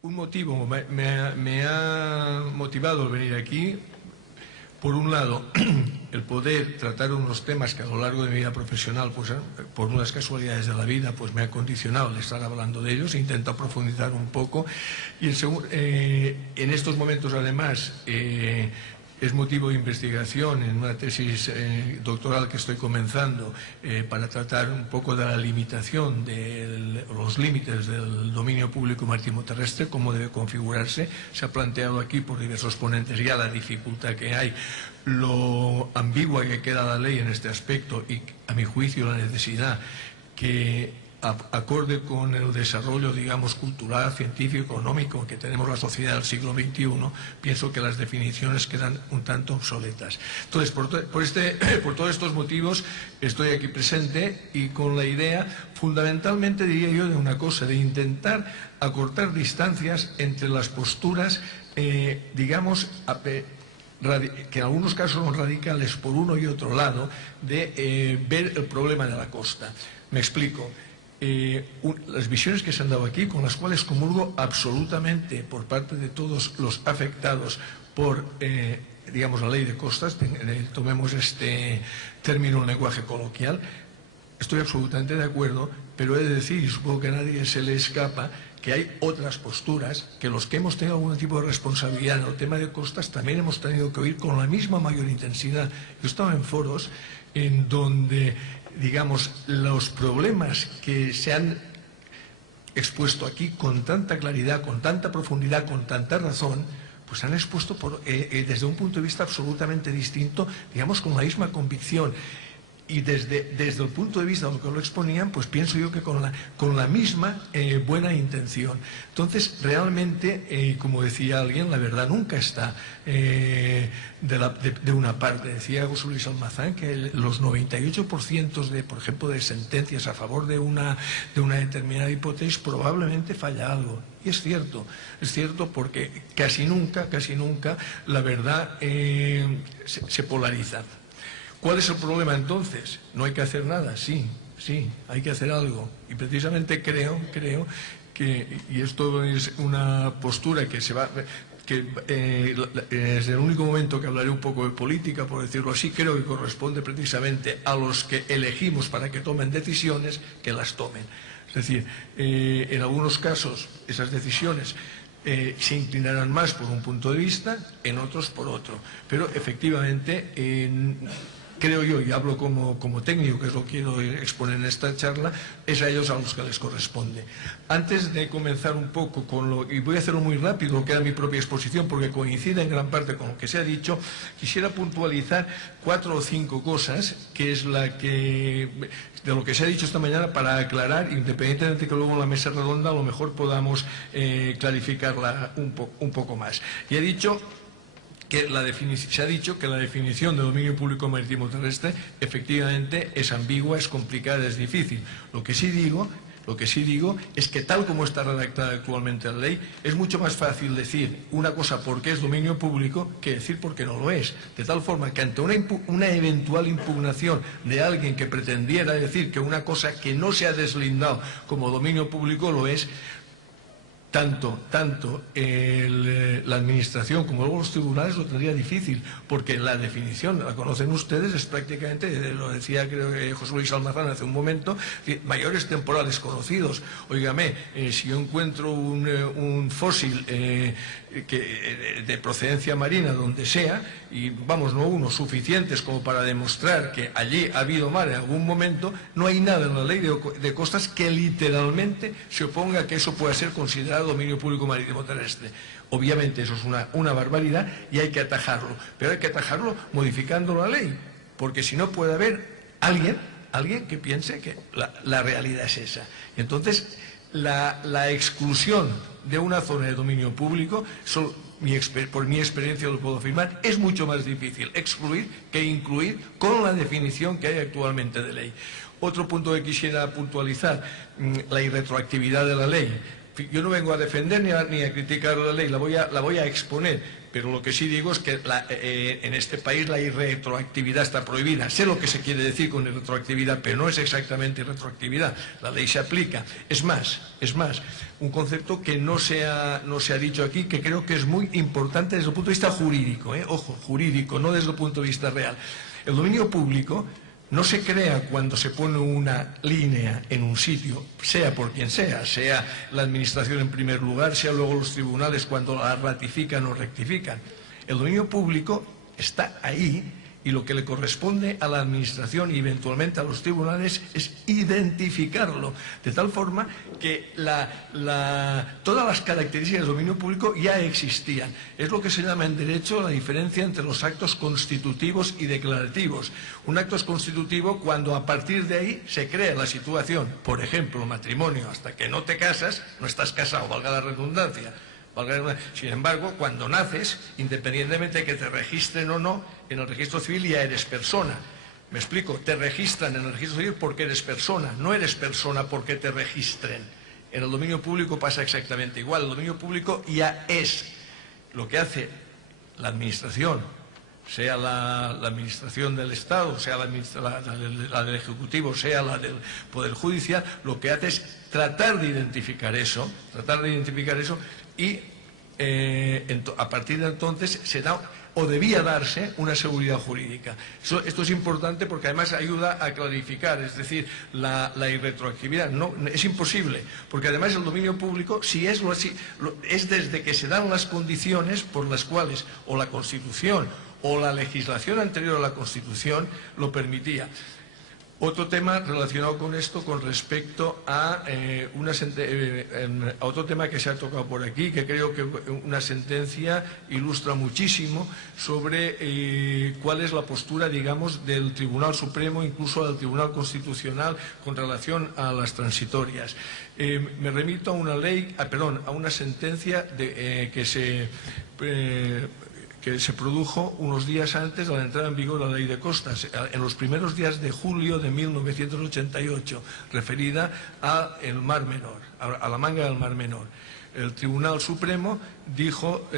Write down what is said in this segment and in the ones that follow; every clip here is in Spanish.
Un motivo me ha motivado el venir aquí. Por un lado, el poder tratar unos temas que a lo largo de mi vida profesional, pues por unas casualidades de la vida, pues me ha condicionado el estar hablando de ellos. Intento profundizar un poco. Y en estos momentos, además, es motivo de investigación en una tesis doctoral que estoy comenzando para tratar un poco de la limitación de los límites del dominio público marítimo terrestre, cómo debe configurarse. Se ha planteado aquí por diversos ponentes ya la dificultad que hay, lo ambigua que queda la ley en este aspecto y, a mi juicio, la necesidad que, acorde con el desarrollo, digamos, cultural, científico, económico que tenemos la sociedad del siglo XXI, pienso que las definiciones quedan un tanto obsoletas. Entonces, por todos estos motivos, estoy aquí presente y con la idea, fundamentalmente, diría yo, de una cosa, de intentar acortar distancias entre las posturas, digamos, que en algunos casos son radicales por uno y otro lado, de ver el problema de la costa. Me explico. Las visiones que se han dado aquí, con las cuales comulgo absolutamente por parte de todos los afectados por, digamos, la ley de costas, tomemos este término en lenguaje coloquial, estoy absolutamente de acuerdo, pero he de decir, y supongo que a nadie se le escapa, que hay otras posturas que los que hemos tenido algún tipo de responsabilidad en el tema de costas también hemos tenido que oír con la misma mayor intensidad. Yo estaba en foros en donde, digamos, los problemas que se han expuesto aquí con tanta claridad, con tanta profundidad, con tanta razón, pues se han expuesto desde un punto de vista absolutamente distinto, digamos, con la misma convicción. Y desde el punto de vista de lo que lo exponían, pues pienso yo que con la misma buena intención. Entonces, realmente, como decía alguien, la verdad nunca está de una parte. Decía José Luis Almazán que los 98% por ejemplo, de sentencias a favor de una determinada hipótesis probablemente falla algo. Y es cierto porque casi nunca la verdad se polariza. ¿Cuál es el problema entonces? ¿No hay que hacer nada? Sí, hay que hacer algo. Y precisamente creo que, y esto es una postura que desde el único momento que hablaré un poco de política, por decirlo así, creo que corresponde precisamente a los que elegimos para que tomen decisiones, que las tomen. Es decir, en algunos casos esas decisiones se inclinarán más por un punto de vista, en otros por otro. Pero efectivamente, creo yo, y hablo como técnico, que es lo que quiero exponer en esta charla, es a ellos a los que les corresponde. Antes de comenzar un poco y voy a hacerlo muy rápido, lo que era mi propia exposición, porque coincide en gran parte con lo que se ha dicho, quisiera puntualizar 4 o 5 cosas, que es de lo que se ha dicho esta mañana, para aclarar, independientemente de que luego en la mesa redonda a lo mejor podamos clarificarla un poco más. Y he dicho se ha dicho que la definición de dominio público marítimo terrestre efectivamente es ambigua, es complicada, es difícil. Lo que sí digo es que, tal como está redactada actualmente la ley, es mucho más fácil decir una cosa porque es dominio público que decir porque no lo es. De tal forma que ante una eventual impugnación de alguien que pretendiera decir que una cosa que no se ha deslindado como dominio público lo es, tanto la administración como luego los tribunales lo tendría difícil, porque la definición, la conocen ustedes, es prácticamente, lo decía creo que José Luis Almazán hace un momento, mayores temporales conocidos. Óigame, si yo encuentro un fósil de procedencia marina donde sea, y vamos, no uno, suficientes como para demostrar que allí ha habido mar en algún momento, no hay nada en la ley de costas que literalmente se oponga a que eso pueda ser considerado dominio público marítimo terrestre. Obviamente eso es una barbaridad y hay que atajarlo, pero hay que atajarlo modificando la ley, porque si no puede haber alguien que piense que la realidad es esa. Entonces, la exclusión de una zona de dominio público, por mi experiencia lo puedo afirmar, es mucho más difícil excluir que incluir con la definición que hay actualmente de ley. Otro punto que quisiera puntualizar, la irretroactividad de la ley. Yo no vengo a defender ni a criticar la ley, la voy a exponer, pero lo que sí digo es que en este país la irretroactividad está prohibida. Sé lo que se quiere decir con irretroactividad, pero no es exactamente retroactividad. La ley se aplica. Es más, un concepto que no se ha dicho aquí, que creo que es muy importante desde el punto de vista jurídico, ojo, jurídico, no desde el punto de vista real. El dominio público no se crea cuando se pone una línea en un sitio, sea por quien sea la administración en primer lugar, sea luego los tribunales cuando la ratifican o rectifican. El dominio público está ahí y lo que le corresponde a la administración y eventualmente a los tribunales es identificarlo, de tal forma que todas las características del dominio público ya existían. Es lo que se llama en derecho la diferencia entre los actos constitutivos y declarativos. Un acto es constitutivo cuando a partir de ahí se crea la situación. Por ejemplo, matrimonio, hasta que no te casas, no estás casado, valga la redundancia. Sin embargo, cuando naces, independientemente de que te registren o no, en el registro civil ya eres persona. Me explico, te registran en el registro civil porque eres persona, no eres persona porque te registren. En el dominio público pasa exactamente igual, el dominio público ya es. Lo que hace la administración, sea la administración del Estado, sea la del Ejecutivo, sea la del Poder Judicial, lo que hace es tratar de identificar eso y a partir de entonces se da o debía darse una seguridad jurídica. Esto es importante porque además ayuda a clarificar, es decir, la irretroactividad. No, es imposible, porque además el dominio público, si es es desde que se dan las condiciones por las cuales o la Constitución o la legislación anterior a la Constitución lo permitía. Otro tema relacionado con esto, con respecto a otro tema que se ha tocado por aquí, que creo que una sentencia ilustra muchísimo sobre cuál es la postura, digamos, del Tribunal Supremo, incluso del Tribunal Constitucional, con relación a las transitorias. Me remito a una sentencia que se produjo unos días antes de la entrada en vigor de la Ley de Costas, en los primeros días de julio de 1988, referida al Mar Menor, a la manga del Mar Menor. El Tribunal Supremo dijo,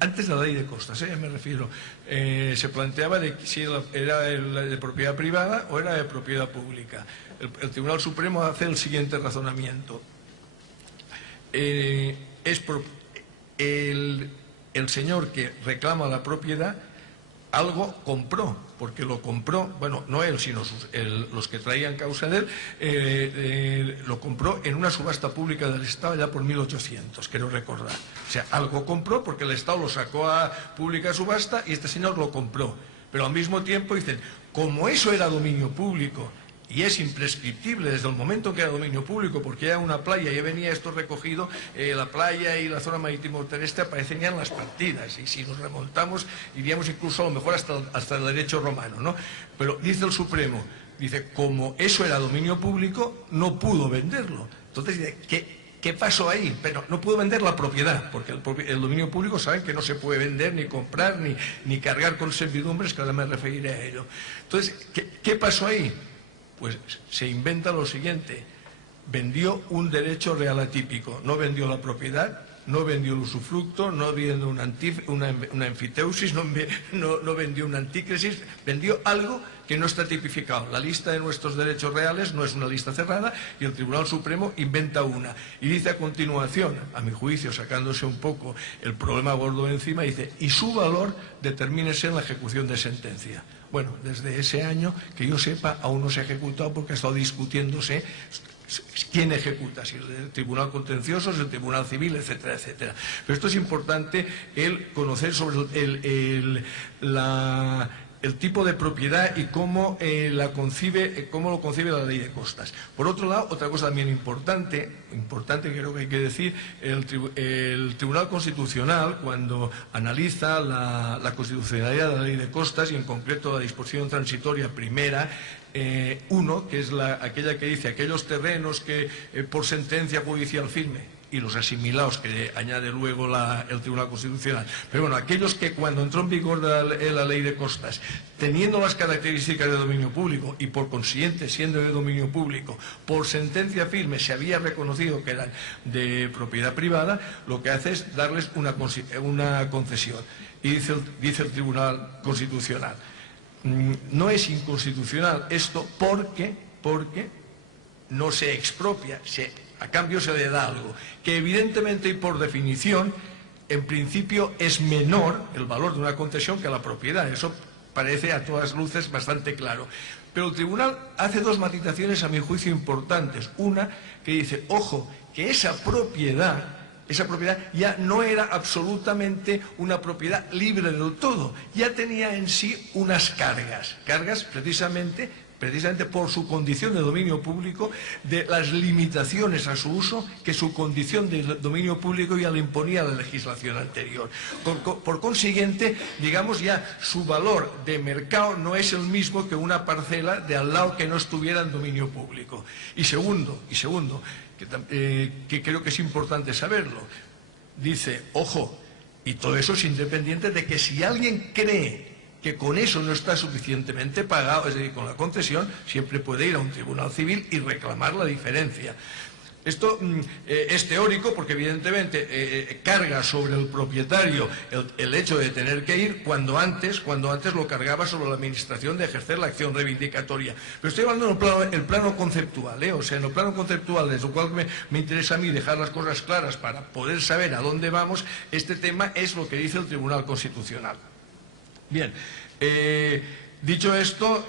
antes de la Ley de Costas, me refiero, se planteaba de si era de propiedad privada o era de propiedad pública. El Tribunal Supremo hace el siguiente razonamiento. El señor que reclama la propiedad algo compró, porque lo compró, bueno, no él, sino los que traían causa de él, lo compró en una subasta pública del Estado ya por 1800, quiero recordar. O sea, algo compró porque el Estado lo sacó a pública subasta y este señor lo compró. Pero al mismo tiempo dicen, como eso era dominio público, y es imprescriptible desde el momento en que era dominio público, porque era una playa, ya venía esto recogido, la playa y la zona marítimo terrestre aparecen ya en las partidas, y si nos remontamos iríamos incluso a lo mejor hasta el derecho romano, ¿no? Pero dice el Supremo, dice, como eso era dominio público, no pudo venderlo. Entonces dice, ¿qué pasó ahí? Pero no pudo vender la propiedad, porque el dominio público saben que no se puede vender, ni comprar, ni cargar con servidumbres, que ahora me referiré a ello. Entonces, ¿qué pasó ahí? Pues se inventa lo siguiente, vendió un derecho real atípico, no vendió la propiedad, no vendió el usufructo, no vendió una enfiteusis, no vendió una antícresis, vendió algo que no está tipificado. La lista de nuestros derechos reales no es una lista cerrada y el Tribunal Supremo inventa una. Y dice a continuación, a mi juicio, sacándose un poco el problema gordo de encima, dice, y su valor determínese en la ejecución de sentencia. Bueno, desde ese año, que yo sepa, aún no se ha ejecutado porque ha estado discutiéndose quién ejecuta, si el Tribunal Contencioso, si el Tribunal Civil, etcétera, etcétera. Pero esto es importante, el conocer sobre el tipo de propiedad y cómo lo concibe la Ley de Costas. Por otro lado, otra cosa también importante que creo que hay que decir, el Tribunal Constitucional, cuando analiza la constitucionalidad de la Ley de Costas y en concreto la disposición transitoria primera, que es aquella que dice aquellos terrenos que por sentencia judicial firme y los asimilados que añade luego el Tribunal Constitucional. Pero bueno, aquellos que cuando entró en vigor la Ley de Costas, teniendo las características de dominio público y por consiguiente siendo de dominio público, por sentencia firme se había reconocido que eran de propiedad privada, lo que hace es darles una concesión. y dice el Tribunal Constitucional. No es inconstitucional esto porque no se expropia, a cambio se le da algo, que evidentemente y por definición, en principio es menor el valor de una concesión que la propiedad. Eso parece a todas luces bastante claro. Pero el tribunal hace dos matizaciones a mi juicio importantes. Una que dice, ojo, que esa propiedad ya no era absolutamente una propiedad libre del todo, ya tenía en sí unas cargas precisamente por su condición de dominio público, de las limitaciones a su uso que su condición de dominio público ya le imponía la legislación anterior. Por consiguiente, digamos ya, su valor de mercado no es el mismo que una parcela de al lado que no estuviera en dominio público. Y segundo, que creo que es importante saberlo, dice, ojo, y todo eso es independiente de que si alguien cree que con eso no está suficientemente pagado, es decir, con la concesión, siempre puede ir a un tribunal civil y reclamar la diferencia. Esto es teórico porque evidentemente carga sobre el propietario el hecho de tener que ir cuando antes lo cargaba sobre la administración de ejercer la acción reivindicatoria. Pero estoy hablando en el plano conceptual, o sea, en el plano conceptual, desde lo cual me interesa a mí dejar las cosas claras para poder saber a dónde vamos. Este tema es lo que dice el Tribunal Constitucional. Bien, dicho esto,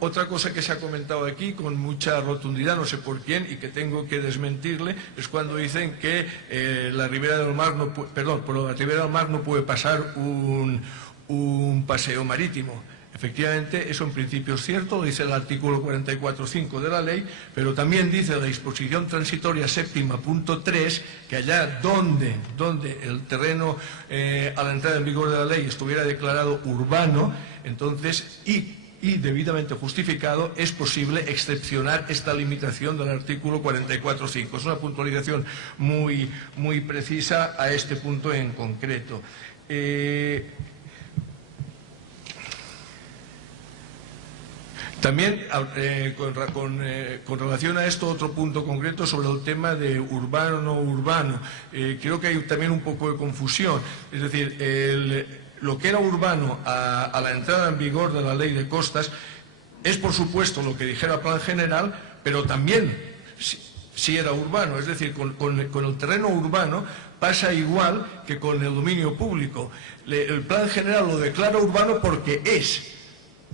otra cosa que se ha comentado aquí con mucha rotundidad, no sé por quién, y que tengo que desmentirle, es cuando dicen que la Ribera del Mar por la Ribera del Mar no puede pasar un paseo marítimo. Efectivamente, eso en principio es cierto, lo dice el artículo 44.5 de la ley, pero también dice la disposición transitoria séptima punto 3, que allá donde el terreno a la entrada en vigor de la ley estuviera declarado urbano, entonces, y debidamente justificado, es posible excepcionar esta limitación del artículo 44.5. Es una puntualización muy precisa a este punto en concreto. También, con relación a esto, otro punto concreto sobre el tema de urbano o no urbano. Creo que hay también un poco de confusión. Es decir, lo que era urbano a la entrada en vigor de la Ley de Costas es, por supuesto, lo que dijera Plan General, pero también si era urbano. Es decir, con el terreno urbano pasa igual que con el dominio público. El Plan General lo declara urbano porque es.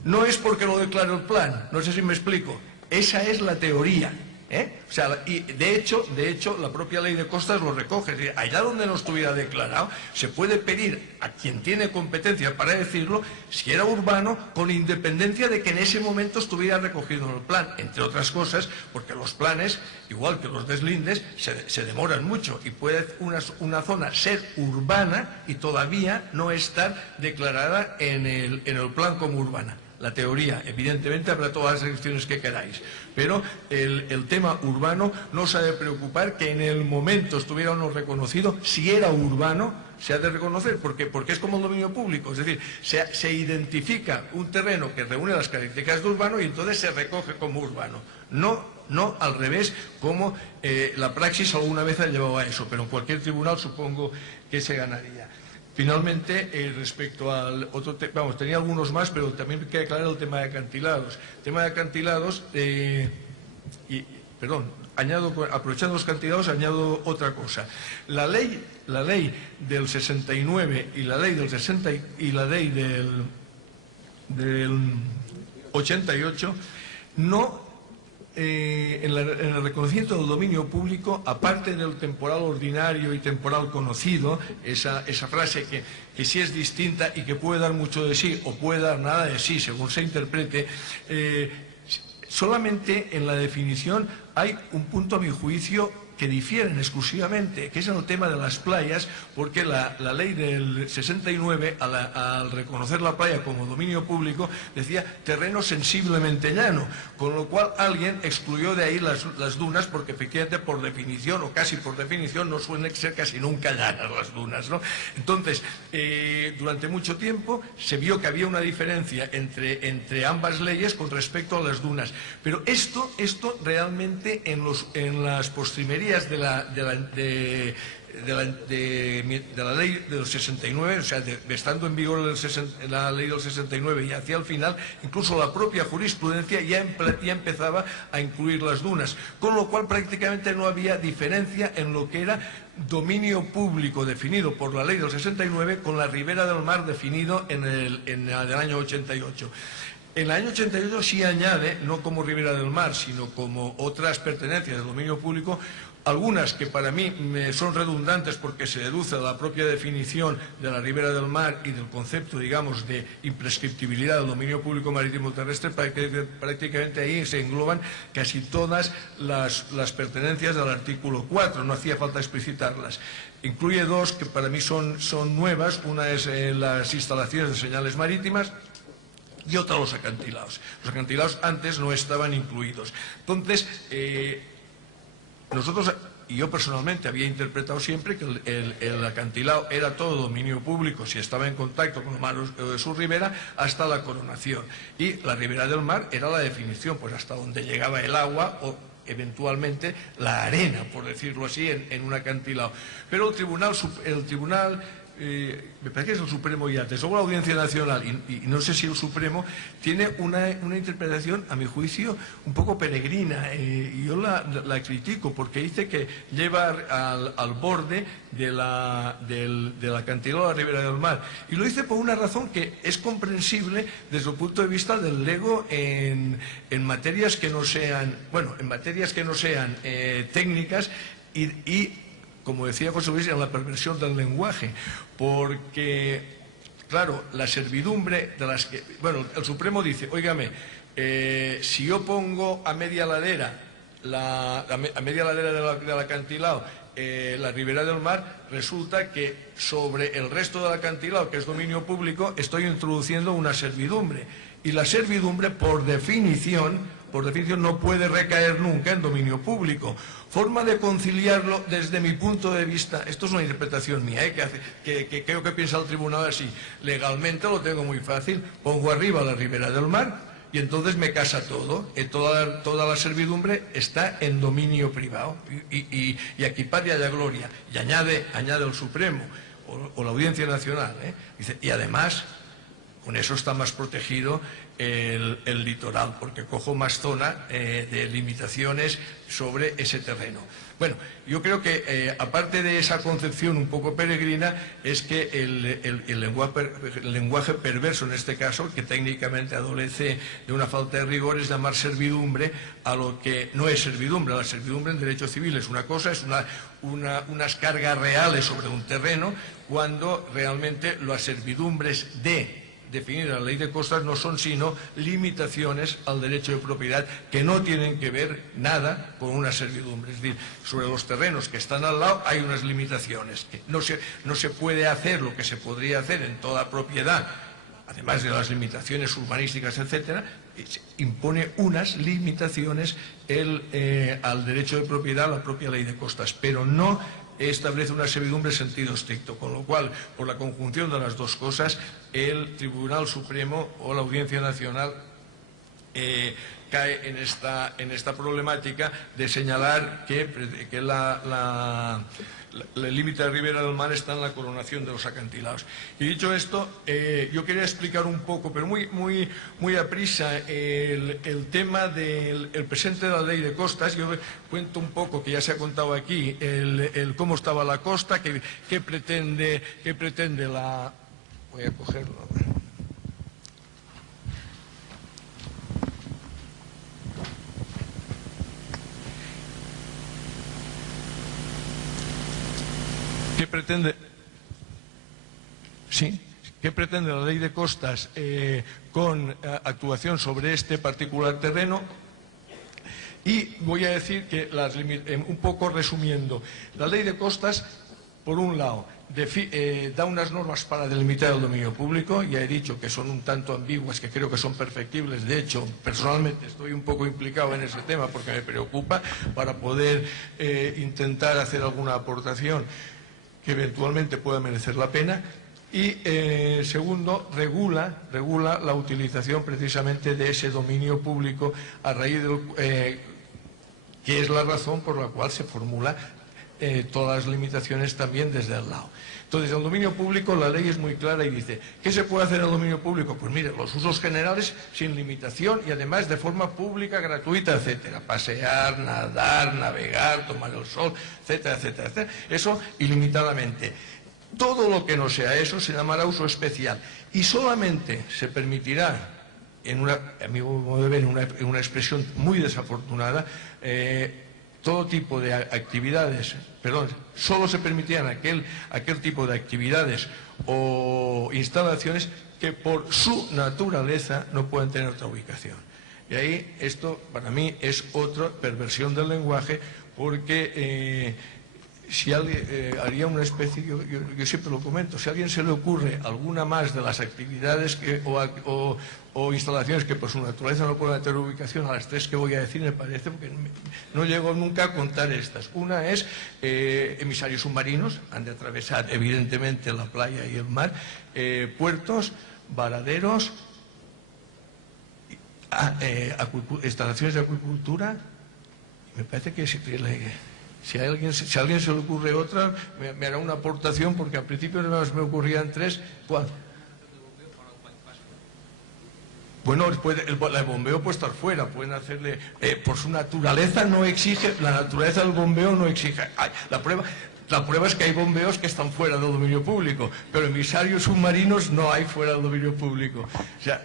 No es porque lo declara el plan, no sé si me explico. Esa es la teoría. O sea, y de hecho, la propia Ley de Costas lo recoge. Es decir, allá donde no estuviera declarado, se puede pedir a quien tiene competencia para decirlo, si era urbano, con independencia de que en ese momento estuviera recogido en el plan. Entre otras cosas, porque los planes, igual que los deslindes, se demoran mucho. Y puede una zona ser urbana y todavía no estar declarada en el plan como urbana. La teoría, evidentemente, habrá todas las excepciones que queráis, pero el tema urbano no os ha de preocupar que en el momento estuviera o no reconocido. Si era urbano, se ha de reconocer, porque es como el dominio público, es decir, se identifica un terreno que reúne las características de urbano y entonces se recoge como urbano. No al revés, como la praxis alguna vez ha llevado a eso, pero en cualquier tribunal supongo que se ganaría. Finalmente, respecto al otro tema, tenía algunos más, pero también queda claro el tema de acantilados. El tema de acantilados, aprovechando los acantilados, añado otra cosa. La ley del 69 y la ley del 88 no. En el reconocimiento del dominio público, aparte del temporal ordinario y temporal conocido, esa frase que sí es distinta y que puede dar mucho de sí o puede dar nada de sí, según se interprete, solamente en la definición hay un punto, a mi juicio, que difieren exclusivamente, que es en el tema de las playas, porque la ley del 69, al reconocer la playa como dominio público, decía terreno sensiblemente llano, con lo cual alguien excluyó de ahí las dunas, porque efectivamente por definición, o casi por definición, no suelen ser casi nunca llanas las dunas, ¿no? Entonces, durante mucho tiempo se vio que había una diferencia entre ambas leyes con respecto a las dunas, pero esto realmente en las postrimerías de la ley del 69, o sea, estando en vigor la ley del 69 y hacia el final, incluso la propia jurisprudencia ya empezaba a incluir las dunas, con lo cual prácticamente no había diferencia en lo que era dominio público definido por la ley del 69 con la ribera del mar definido en el año 88. En el año 88 sí añade, no como ribera del mar, sino como otras pertenencias del dominio público, algunas que para mí me son redundantes porque se deduce de la propia definición de la ribera del mar y del concepto, digamos, de imprescriptibilidad del dominio público marítimo terrestre. Prácticamente ahí se engloban casi todas las pertenencias del artículo 4, no hacía falta explicitarlas. Incluye dos que para mí son nuevas, una es las instalaciones de señales marítimas y otra los acantilados. Los acantilados antes no estaban incluidos. Entonces, nosotros, y yo personalmente, había interpretado siempre que el acantilado era todo dominio público si estaba en contacto con el mar de su ribera hasta la coronación. Y la ribera del mar era la definición, pues hasta donde llegaba el agua o eventualmente la arena, por decirlo así, en un acantilado. Pero el tribunal me parece que es el Supremo ya, luego la Audiencia Nacional, y no sé si el Supremo, tiene una interpretación, a mi juicio, un poco peregrina, y yo la critico, porque dice que lleva al borde del acantilado de la ribera del mar, y lo dice por una razón que es comprensible desde el punto de vista del lego en materias que no sean, técnicas y como decía José Luis, en la perversión del lenguaje, porque, claro, la servidumbre de las que... Bueno, el Supremo dice, óigame, si yo pongo a media ladera, del acantilado, la ribera del mar, resulta que sobre el resto del acantilado, que es dominio público, estoy introduciendo una servidumbre. Y la servidumbre, por definición, no puede recaer nunca en dominio público. Forma de conciliarlo, desde mi punto de vista, esto es una interpretación mía, que creo que piensa el tribunal así, legalmente lo tengo muy fácil, pongo arriba la ribera del mar y entonces me casa todo, toda la servidumbre está en dominio privado y aquí patria de gloria, y añade el Supremo o la Audiencia Nacional, dice, y además con eso está más protegido el litoral, porque cojo más zona de limitaciones sobre ese terreno. Bueno, yo creo que aparte de esa concepción un poco peregrina, es que el lenguaje perverso en este caso, que técnicamente adolece de una falta de rigor, es llamar servidumbre a lo que no es servidumbre. La servidumbre en derecho civil es una cosa, es unas cargas reales sobre un terreno, cuando realmente las servidumbres definida la ley de costas no son sino limitaciones al derecho de propiedad que no tienen que ver nada con una servidumbre. Es decir, sobre los terrenos que están al lado hay unas limitaciones, que no se puede hacer lo que se podría hacer en toda propiedad, además de las limitaciones urbanísticas, etcétera, impone unas limitaciones al derecho de propiedad, la propia ley de costas, pero no establece una servidumbre en sentido estricto, con lo cual, por la conjunción de las dos cosas, el Tribunal Supremo o la Audiencia Nacional cae en esta problemática de señalar que el límite de ribera del mar está en la coronación de los acantilados. Y dicho esto, yo quería explicar un poco, pero muy aprisa, el tema del presente de la ley de costas. Yo cuento un poco, que ya se ha contado aquí, el cómo estaba la costa, qué pretende la... Voy a cogerlo. ¿Qué pretende la ley de costas con actuación sobre este particular terreno? Y voy a decir que, un poco resumiendo, la ley de costas, por un lado, da unas normas para delimitar el dominio público. Ya he dicho que son un tanto ambiguas, que creo que son perfectibles. De hecho, personalmente estoy un poco implicado en ese tema porque me preocupa, para poder intentar hacer alguna aportación que eventualmente pueda merecer la pena. Y segundo, regula la utilización precisamente de ese dominio público, a raíz que es la razón por la cual se formula todas las limitaciones también desde el lado. Entonces, el dominio público, la ley es muy clara y dice, ¿qué se puede hacer en el dominio público? Pues mire, los usos generales sin limitación y además de forma pública, gratuita, etcétera. Pasear, nadar, navegar, tomar el sol, etcétera, etcétera, etcétera. Eso ilimitadamente. Todo lo que no sea eso se llamará uso especial y solamente se permitirá, a mi modo de ver, en una expresión muy desafortunada, todo tipo de actividades, solo se permitían aquel tipo de actividades o instalaciones que por su naturaleza no pueden tener otra ubicación. Y ahí esto para mí es otra perversión del lenguaje porque si alguien haría una especie, yo siempre lo comento, si a alguien se le ocurre alguna más de las actividades o instalaciones que por su naturaleza no pueden tener ubicación, a las tres que voy a decir me parece, porque no llego nunca a contar estas. Una es emisarios submarinos, han de atravesar evidentemente la playa y el mar, puertos, varaderos, instalaciones de acuicultura, me parece que si a alguien se le ocurre otra, me hará una aportación, porque al principio nada más me ocurrían tres. ¿Cuál? Bueno, el bombeo puede estar fuera, pueden hacerle... por su naturaleza no exige, la naturaleza del bombeo no exige... La prueba es que hay bombeos que están fuera del dominio público, pero emisarios submarinos no hay fuera del dominio público. O sea,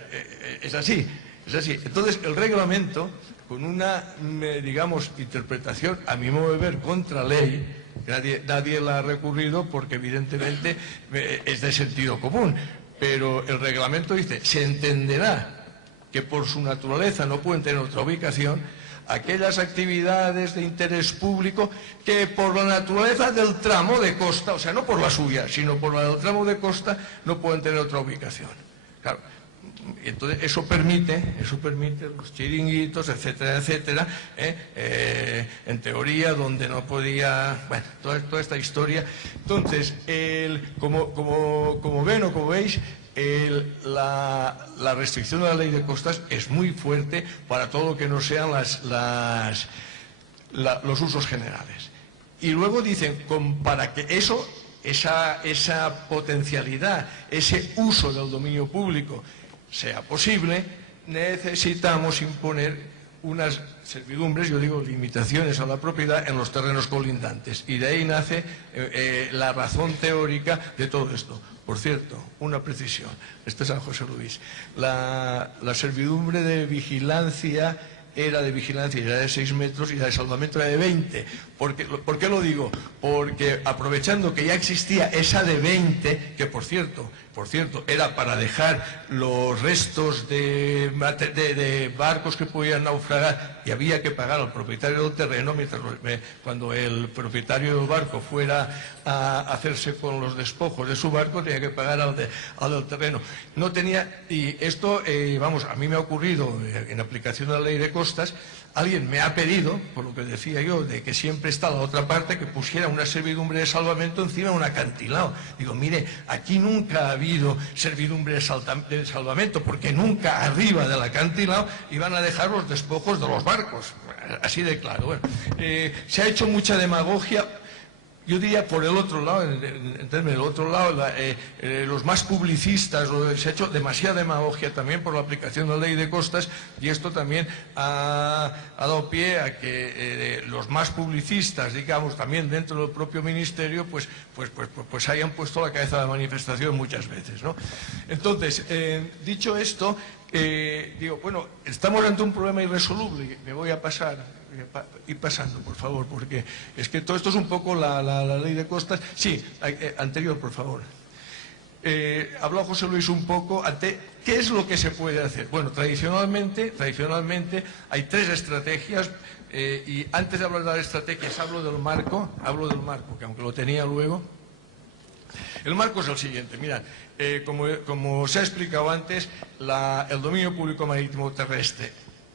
es así. Entonces, el reglamento, con una, digamos, interpretación, a mi modo de ver, contra ley, nadie la ha recurrido porque evidentemente es de sentido común, pero el reglamento dice, se entenderá que por su naturaleza no pueden tener otra ubicación aquellas actividades de interés público que por la naturaleza del tramo de costa, o sea, no por la suya, sino por la del tramo de costa, no pueden tener otra ubicación. Claro. Entonces, eso permite los chiringuitos, etcétera, etcétera, en teoría, donde no podía... Bueno, toda esta historia. Entonces, como ven o como veis, la restricción de la ley de costas es muy fuerte para todo lo que no sean los usos generales. Y luego dicen, para que esa potencialidad, ese uso del dominio público sea posible, necesitamos imponer unas servidumbres, yo digo limitaciones a la propiedad en los terrenos colindantes. Y de ahí nace la razón teórica de todo esto. Por cierto, una precisión, este es San José Luis. La servidumbre de vigilancia era de 6 metros y la de salvamento era de 20. ¿Por qué lo digo? Porque aprovechando que ya existía esa de 20, que por cierto, era para dejar los restos de barcos que podían naufragar y había que pagar al propietario del terreno, cuando el propietario del barco fuera a hacerse con los despojos de su barco, tenía que pagar al del terreno. No tenía, y esto, a mí me ha ocurrido en aplicación de la ley de costas. Alguien me ha pedido, por lo que decía yo, de que siempre está la otra parte, que pusiera una servidumbre de salvamento encima de un acantilado. Digo, mire, aquí nunca ha habido servidumbre de salvamento, porque nunca arriba del acantilado iban a dejar los despojos de los barcos. Así de claro. Bueno, se ha hecho mucha demagogia. Yo diría por el otro lado, los más publicistas, se ha hecho demasiada demagogia también por la aplicación de la ley de costas, y esto también ha dado pie a que los más publicistas, digamos, también dentro del propio ministerio, pues hayan puesto la cabeza de la manifestación muchas veces, ¿no? Entonces, dicho esto, digo, bueno, estamos ante un problema irresoluble, me voy a ir pasando, por favor, porque es que todo esto es un poco la ley de costas. Sí, anterior, por favor. Habló José Luis un poco ¿qué es lo que se puede hacer? Bueno, tradicionalmente hay 3 estrategias, y antes de hablar de las estrategias hablo del marco, que aunque lo tenía luego. El marco es el siguiente, mirad, como se ha explicado antes, el dominio público marítimo terrestre,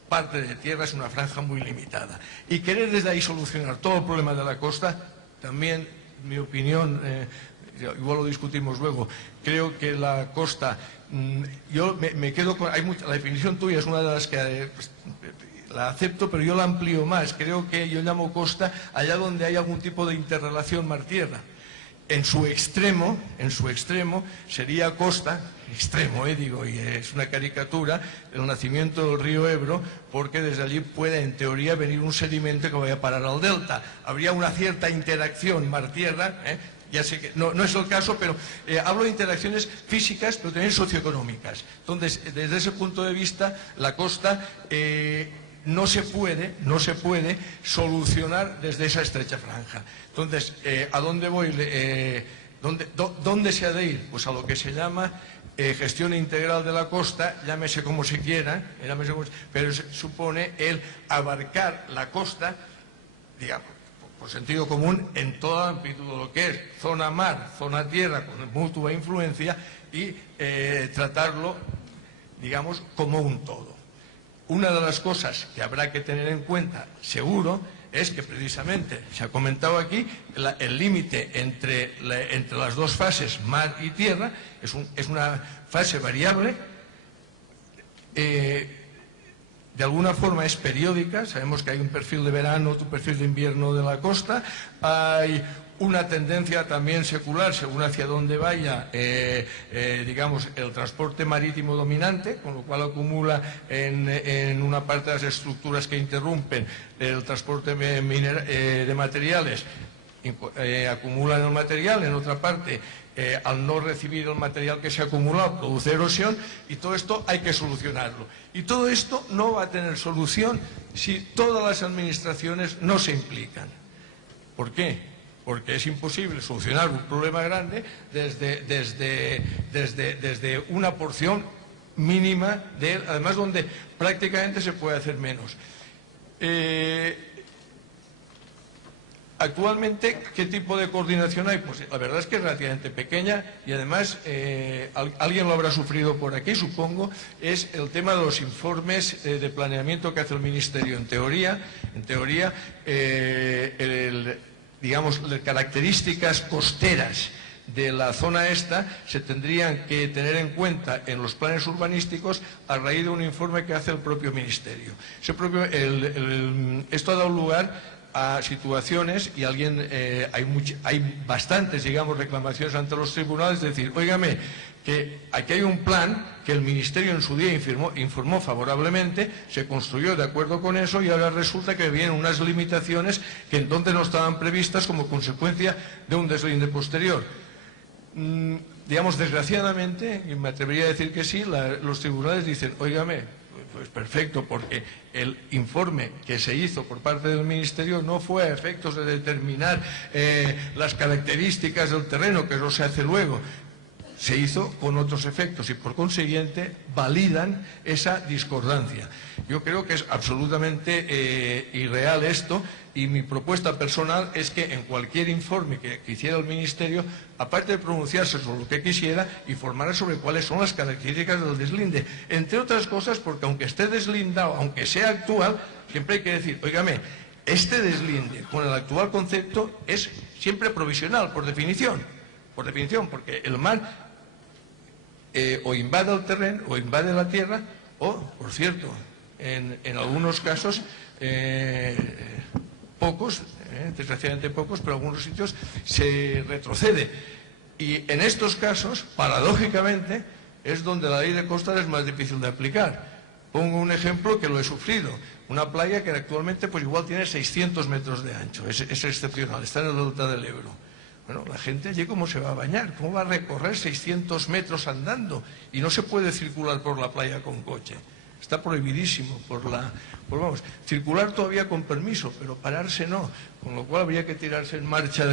parte de tierra, es una franja muy limitada. Y querer desde ahí solucionar todo el problema de la costa, también, mi opinión, igual lo discutimos luego, creo que la costa, yo me quedo con... la definición tuya es una de las que... la acepto, pero yo la amplío más. Creo que yo llamo costa allá donde hay algún tipo de interrelación mar-tierra. En su extremo sería costa, extremo, digo, y es una caricatura, el nacimiento del río Ebro, porque desde allí puede, en teoría, venir un sedimento que vaya a parar al delta. Habría una cierta interacción mar-tierra, ya sé que no es el caso, pero hablo de interacciones físicas, pero también socioeconómicas. Entonces, desde ese punto de vista, la costa no se puede solucionar desde esa estrecha franja. Entonces, ¿a dónde voy? ¿Dónde se ha de ir? Pues a lo que se llama gestión integral de la costa, llámese como se quiera, pero supone el abarcar la costa, digamos, por sentido común, en toda la amplitud de lo que es zona mar, zona tierra, con mutua influencia, y tratarlo, digamos, como un todo. Una de las cosas que habrá que tener en cuenta, seguro, es que precisamente, se ha comentado aquí, el límite entre las dos fases, mar y tierra, es una fase variable, de alguna forma es periódica. Sabemos que hay un perfil de verano, otro perfil de invierno de la costa, hay una tendencia también secular según hacia dónde vaya, digamos, el transporte marítimo dominante, con lo cual acumula en una parte de las estructuras que interrumpen el transporte de materiales, acumulan el material, en otra parte, al no recibir el material que se ha acumulado, produce erosión, y todo esto hay que solucionarlo. Y todo esto no va a tener solución si todas las administraciones no se implican. ¿Por qué? Porque es imposible solucionar un problema grande desde una porción mínima de él, además donde prácticamente se puede hacer menos. Actualmente, ¿qué tipo de coordinación hay? Pues la verdad es que es relativamente pequeña, y además, alguien lo habrá sufrido por aquí, supongo, es el tema de los informes de planeamiento que hace el Ministerio. En teoría, digamos, las características costeras de la zona esta se tendrían que tener en cuenta en los planes urbanísticos a raíz de un informe que hace el propio Ministerio. Esto ha dado lugar a situaciones, y hay bastantes, digamos, reclamaciones ante los tribunales, es decir, óigame, que aquí hay un plan que el Ministerio en su día informó favorablemente, se construyó de acuerdo con eso, y ahora resulta que vienen unas limitaciones que entonces no estaban previstas como consecuencia de un deslinde posterior. Digamos, desgraciadamente, y me atrevería a decir que sí, los tribunales dicen, óigame, pues perfecto, porque el informe que se hizo por parte del Ministerio no fue a efectos de determinar las características del terreno, que eso se hace luego. Se hizo con otros efectos y, por consiguiente, validan esa discordancia. Yo creo que es absolutamente irreal esto, y mi propuesta personal es que en cualquier informe que hiciera el Ministerio, aparte de pronunciarse sobre lo que quisiera, informara sobre cuáles son las características del deslinde. Entre otras cosas, porque aunque esté deslindado, aunque sea actual, siempre hay que decir, óigame, este deslinde con el actual concepto es siempre provisional, por definición, porque el mar o invade el terreno, o invade la tierra, o, por cierto, en algunos casos, pocos, desgraciadamente pocos, pero en algunos sitios se retrocede. Y en estos casos, paradójicamente, es donde la ley de costas es más difícil de aplicar. Pongo un ejemplo que lo he sufrido. Una playa que actualmente pues igual tiene 600 metros de ancho, es excepcional, está en el delta del Ebro. Bueno, la gente allí, ¿cómo se va a bañar? ¿Cómo va a recorrer 600 metros andando? Y no se puede circular por la playa con coche. Está prohibidísimo vamos, circular todavía con permiso, pero pararse no. Con lo cual habría que tirarse en marcha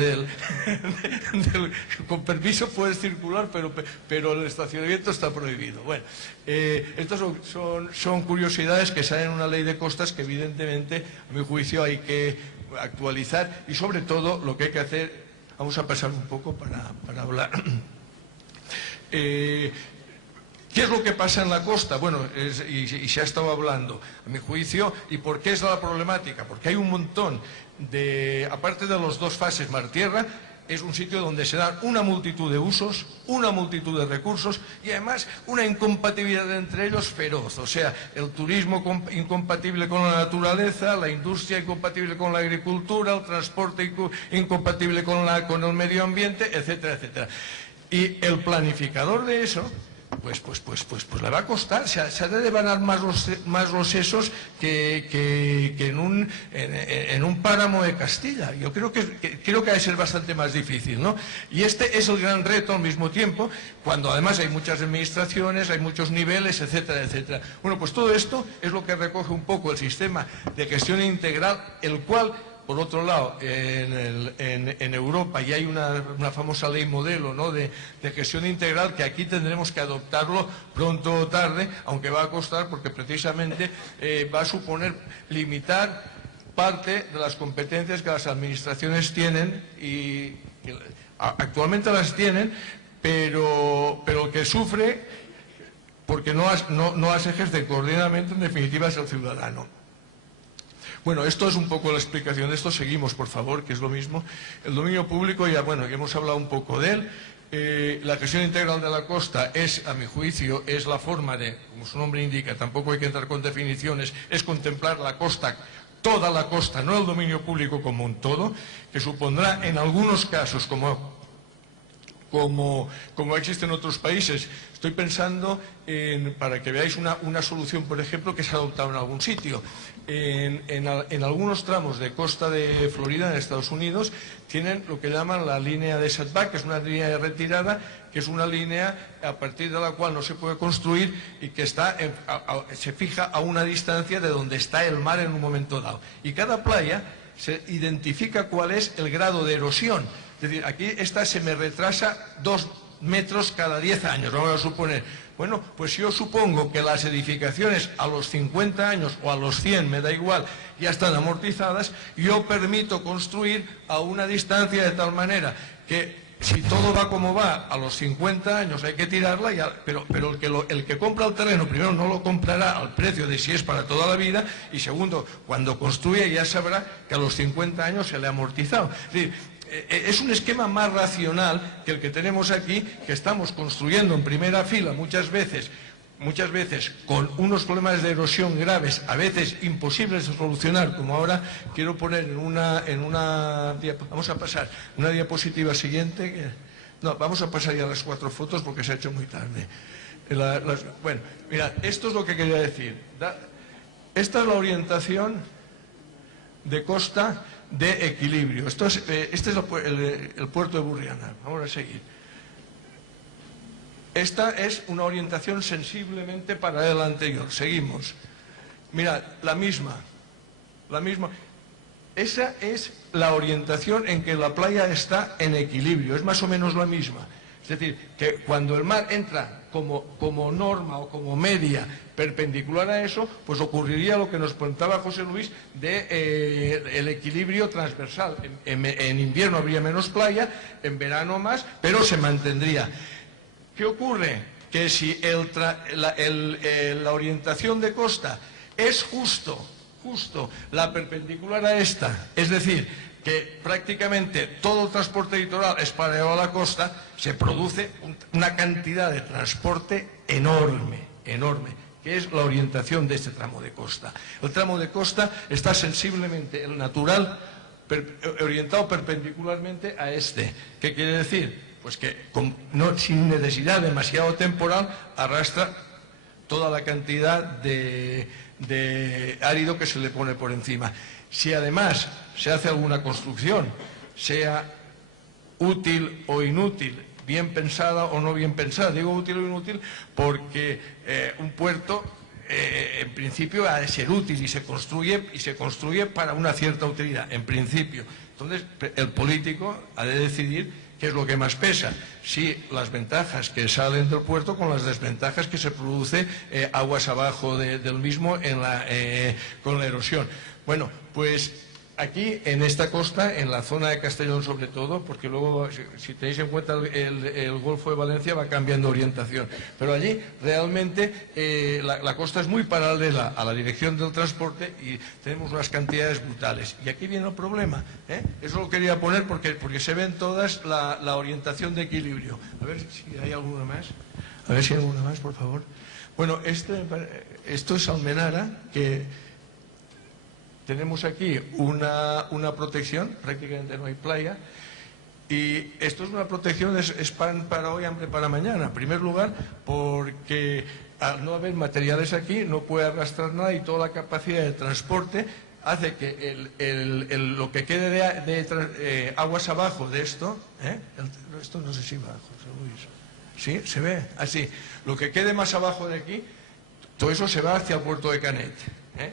con permiso puedes circular, pero el estacionamiento está prohibido. Bueno, estas son curiosidades que salen en una ley de costas que evidentemente, a mi juicio, hay que actualizar, y sobre todo lo que hay que hacer. Vamos a pasar un poco para hablar. ¿Qué es lo que pasa en la costa? Bueno, y se ha estado hablando, a mi juicio. ¿Y por qué es la problemática? Porque hay un montón aparte de las dos fases mar-tierra, es un sitio donde se dan una multitud de usos, una multitud de recursos y además una incompatibilidad entre ellos feroz. O sea, el turismo incompatible con la naturaleza, la industria incompatible con la agricultura, el transporte incompatible con el medio ambiente, etcétera, etcétera. Y el planificador de eso, pues le va a costar, se ha de devanar más los sesos que en un páramo de Castilla. Yo creo que ha de ser bastante más difícil, ¿no? Y este es el gran reto al mismo tiempo, cuando además hay muchas administraciones, hay muchos niveles, etcétera, etcétera. Bueno, pues todo esto es lo que recoge un poco el sistema de gestión integral, el cual, por otro lado, en Europa ya hay una famosa ley modelo, ¿no?, de gestión integral, que aquí tendremos que adoptarlo pronto o tarde, aunque va a costar porque precisamente va a suponer limitar parte de las competencias que las administraciones tienen y actualmente las tienen, pero el que sufre porque no las ejerce coordinadamente, en definitiva, es el ciudadano. Bueno, esto es un poco la explicación de esto. Seguimos, por favor, que es lo mismo. El dominio público, ya hemos hablado un poco de él. La gestión integral de la costa es, a mi juicio, es la forma de, como su nombre indica, tampoco hay que entrar con definiciones, es contemplar la costa, toda la costa, no el dominio público como un todo, que supondrá en algunos casos, como existe en otros países. Estoy pensando para que veáis una solución, por ejemplo, que se ha adoptado en algún sitio. En algunos tramos de costa de Florida, en Estados Unidos, tienen lo que llaman la línea de setback, que es una línea de retirada, que es una línea a partir de la cual no se puede construir y que se fija a una distancia de donde está el mar en un momento dado. Y cada playa se identifica cuál es el grado de erosión. Es decir, aquí esta se me retrasa 2 metros cada 10 años, vamos a suponer. Bueno, pues yo supongo que las edificaciones a los 50 años o a los 100, me da igual, ya están amortizadas, yo permito construir a una distancia de tal manera que si todo va como va, a los 50 años hay que tirarla, pero el que compra el terreno, primero no lo comprará al precio de si es para toda la vida, y segundo, cuando construye ya sabrá que a los 50 años se le ha amortizado. Es decir, es un esquema más racional que el que tenemos aquí, que estamos construyendo en primera fila muchas veces con unos problemas de erosión graves, a veces imposibles de solucionar, como ahora quiero poner vamos a pasar una diapositiva siguiente. No, vamos a pasar ya las 4 fotos porque se ha hecho muy tarde. Bueno, mirad, esto es lo que quería decir. Esta es la orientación de costa de equilibrio. Este es el puerto de Burriana. Vamos a seguir. Esta es una orientación sensiblemente paralela a la anterior. Seguimos. Mirad, la misma. Esa es la orientación en que la playa está en equilibrio. Es más o menos la misma. Es decir, que cuando el mar entra como norma o como media perpendicular a eso, pues ocurriría lo que nos contaba José Luis de el equilibrio transversal. En invierno habría menos playa, en verano más, pero se mantendría. ¿Qué ocurre? Que si la orientación de costa es justo la perpendicular a esta, es decir, que prácticamente todo el transporte litoral es paralelo a la costa, se produce una cantidad de transporte enorme, que es la orientación de este tramo de costa. El tramo de costa está sensiblemente, el natural, orientado perpendicularmente a este. ¿Qué quiere decir? Pues que sin necesidad demasiado temporal arrastra toda la cantidad de árido que se le pone por encima. Si además se hace alguna construcción, sea útil o inútil, bien pensada o no bien pensada, digo útil o inútil porque un puerto en principio ha de ser útil y se construye para una cierta utilidad, en principio. Entonces el político ha de decidir qué es lo que más pesa, si las ventajas que salen del puerto con las desventajas que se produce aguas abajo del mismo con la erosión. Bueno, pues aquí en esta costa, en la zona de Castellón sobre todo, porque luego si tenéis en cuenta el Golfo de Valencia va cambiando orientación, pero allí realmente la costa es muy paralela a la dirección del transporte y tenemos unas cantidades brutales. Y aquí viene el problema, eso lo quería poner porque se ven todas la orientación de equilibrio. A ver si hay alguna más. A ver si hay alguna más, por favor. Bueno, esto es Almenara, que tenemos aquí una protección, prácticamente no hay playa, y esto es una protección, es pan para hoy, hambre para mañana. En primer lugar, porque al no haber materiales aquí, no puede arrastrar nada y toda la capacidad de transporte hace que lo que quede de aguas abajo de esto, esto no sé si va, José Luis. ¿Sí? ¿Se ve? Así. Lo que quede más abajo de aquí, todo eso se va hacia el puerto de Canet,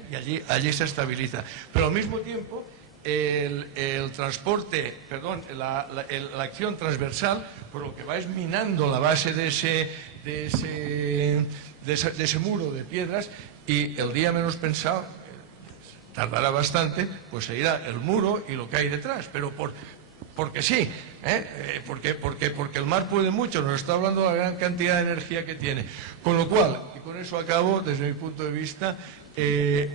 y allí se estabiliza. Pero al mismo tiempo, el transporte, perdón, la acción transversal, por lo que va es minando la base de ese muro de piedras, y el día menos pensado, tardará bastante, pues se irá el muro y lo que hay detrás, pero porque sí, porque el mar puede mucho, nos está hablando de la gran cantidad de energía que tiene. Con lo cual, y con eso acabo, desde mi punto de vista, el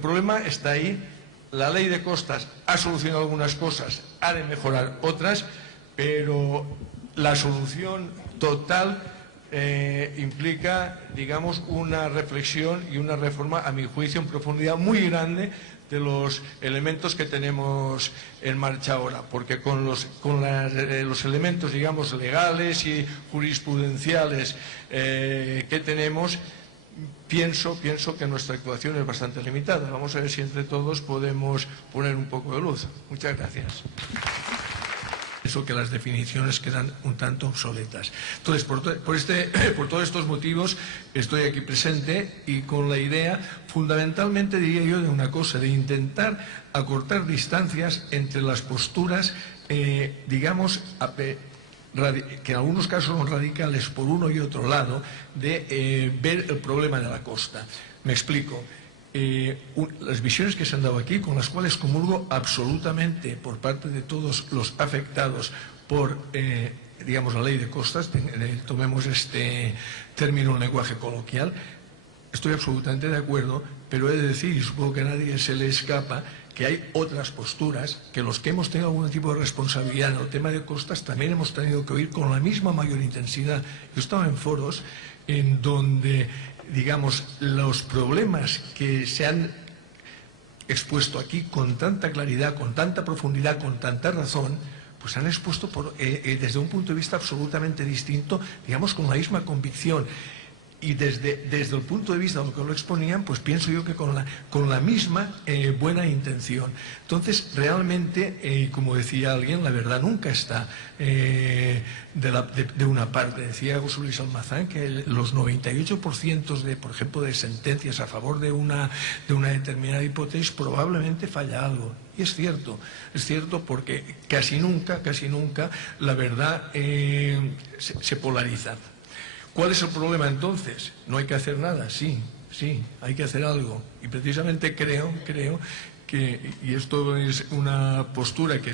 problema está ahí. La ley de costas ha solucionado algunas cosas, ha de mejorar otras, pero la solución total implica, digamos, una reflexión y una reforma, a mi juicio, en profundidad muy grande de los elementos que tenemos en marcha ahora, porque con los elementos, digamos, legales y jurisprudenciales que tenemos, pienso que nuestra actuación es bastante limitada. Vamos a ver si entre todos podemos poner un poco de luz. Muchas gracias. Eso, que las definiciones quedan un tanto obsoletas. Entonces, por todos estos motivos estoy aquí presente y con la idea, fundamentalmente diría yo, de una cosa, de intentar acortar distancias entre las posturas, digamos, que en algunos casos son radicales por uno y otro lado, de ver el problema de la costa. Me explico. Las visiones que se han dado aquí, con las cuales comulgo absolutamente por parte de todos los afectados por, digamos, la ley de costas, tomemos este término en lenguaje coloquial, estoy absolutamente de acuerdo, pero he de decir, y supongo que a nadie se le escapa, que hay otras posturas que los que hemos tenido algún tipo de responsabilidad en el tema de costas también hemos tenido que oír con la misma mayor intensidad. Yo estaba en foros en donde, digamos, los problemas que se han expuesto aquí con tanta claridad, con tanta profundidad, con tanta razón, pues se han expuesto desde un punto de vista absolutamente distinto, digamos, con la misma convicción. Y desde el punto de vista de lo que lo exponían, pues pienso yo que con la misma buena intención. Entonces, realmente, como decía alguien, la verdad nunca está de una parte. Decía José Luis Almazán que los 98% por ejemplo, de sentencias a favor de una determinada hipótesis probablemente falla algo. Y es cierto porque casi nunca la verdad se polariza. ¿Cuál es el problema entonces? ¿No hay que hacer nada? Sí, hay que hacer algo. Y precisamente creo que, y esto es una postura que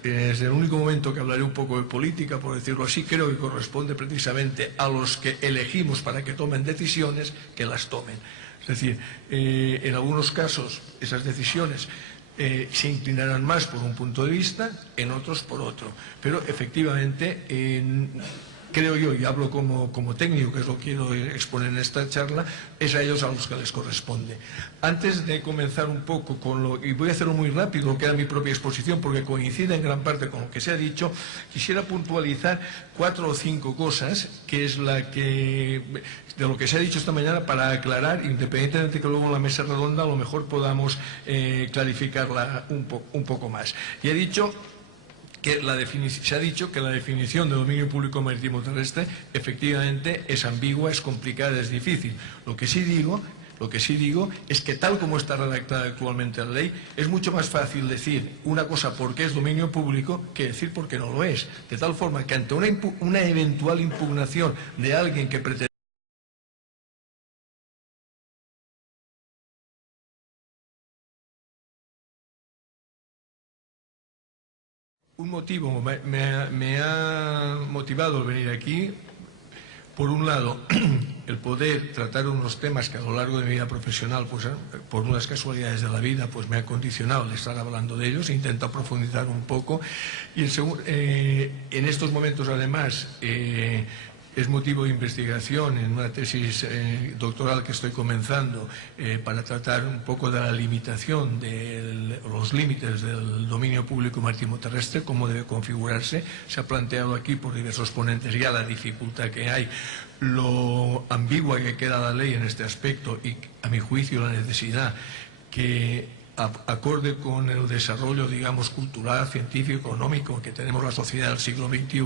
desde el único momento que hablaré un poco de política, por decirlo así, creo que corresponde precisamente a los que elegimos para que tomen decisiones, que las tomen. Es decir, en algunos casos esas decisiones se inclinarán más por un punto de vista, en otros por otro. Pero efectivamente, creo yo, y hablo como técnico, que es lo que quiero exponer en esta charla, es a ellos a los que les corresponde. Antes de comenzar un poco y voy a hacerlo muy rápido, lo que era mi propia exposición, porque coincide en gran parte con lo que se ha dicho, quisiera puntualizar 4 o 5 cosas, que es de lo que se ha dicho esta mañana, para aclarar, independientemente que luego en la mesa redonda a lo mejor podamos clarificarla un poco más. Y he dicho se ha dicho que la definición de dominio público marítimo terrestre efectivamente es ambigua, es complicada, es difícil. Lo que sí digo es que tal como está redactada actualmente la ley, es mucho más fácil decir una cosa porque es dominio público que decir porque no lo es. De tal forma que ante una eventual impugnación de alguien que pretende motivo me ha motivado el venir aquí. Por un lado, el poder tratar unos temas que a lo largo de mi vida profesional, pues por unas casualidades de la vida, pues me ha condicionado el estar hablando de ellos. Intento profundizar un poco. Y en estos momentos, además, es motivo de investigación en una tesis doctoral que estoy comenzando para tratar un poco de la limitación de los límites del dominio público marítimo terrestre, cómo debe configurarse. Se ha planteado aquí por diversos ponentes ya la dificultad que hay, lo ambigua que queda la ley en este aspecto y, a mi juicio, la necesidad que, acorde con el desarrollo, digamos, cultural, científico, económico que tenemos la sociedad del siglo XXI,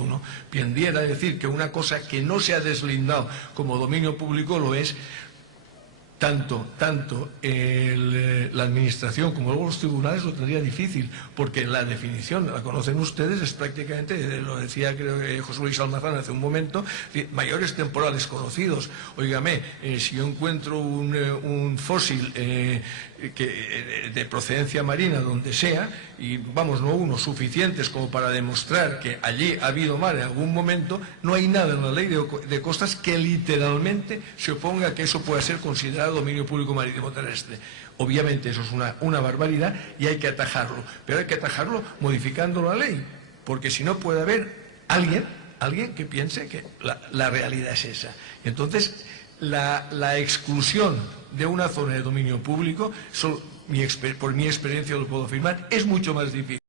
tendiera a decir que una cosa que no se ha deslindado como dominio público lo es tanto la administración como luego los tribunales lo tendría difícil, porque la definición, la conocen ustedes, es prácticamente, lo decía creo que José Luis Almazán hace un momento, mayores temporales conocidos. Óigame, si yo encuentro un fósil de procedencia marina donde sea, y vamos, no uno, suficientes como para demostrar que allí ha habido mar en algún momento, no hay nada en la ley de costas que literalmente se oponga a que eso pueda ser considerado dominio público marítimo terrestre. Obviamente eso es una barbaridad y hay que atajarlo, pero hay que atajarlo modificando la ley, porque si no puede haber alguien que piense que la realidad es esa. Entonces, la exclusión de una zona de dominio público, por mi experiencia lo puedo afirmar, es mucho más difícil.